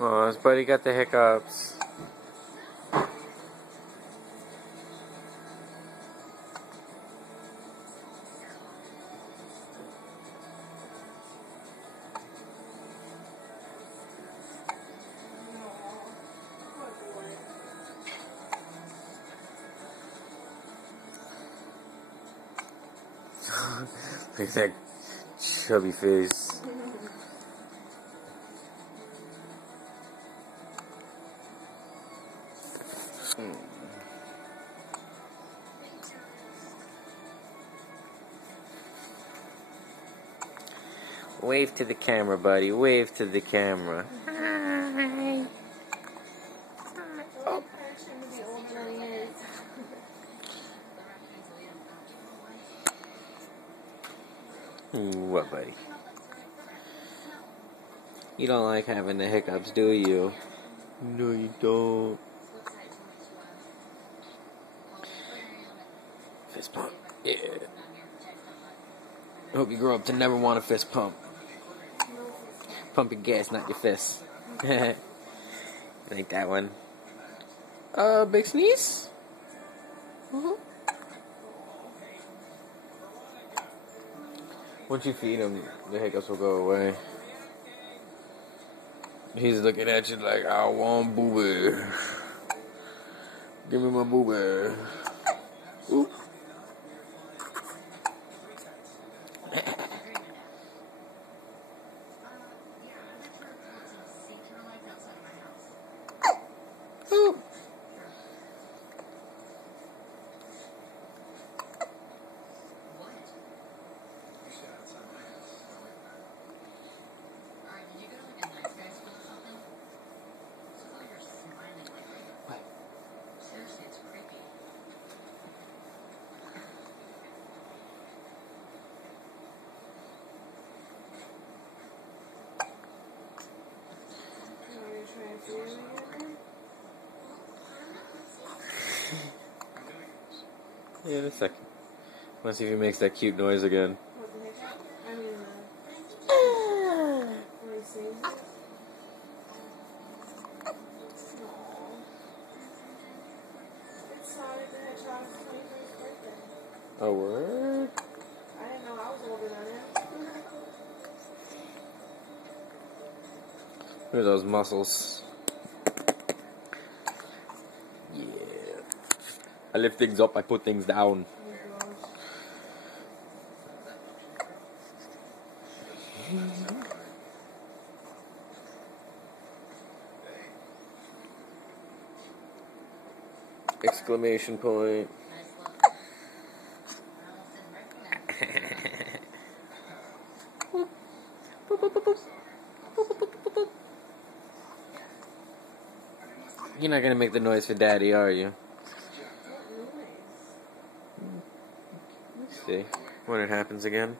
Oh, his buddy got the hiccups. Look at that chubby face. Wave to the camera, buddy. Wave to the camera. Hi. Oh. What, buddy? You don't like having the hiccups, do you? No, you don't. Fist pump. Yeah. I hope you grow up to never want a fist pump. Pump your gas, not your fist. I think that one. Big sneeze? Once you feed him, the hiccups will go away. He's looking at you like, I want booby. Give me my booby. Oop. Oop. Yeah, in a second. Let's see if he makes that cute noise again. Oh, word? I didn't know I was older than him. Look at those muscles. Yeah. I lift things up, I put things down. Exclamation point. You're not gonna make the noise for Daddy, are you? Let's see when it happens again.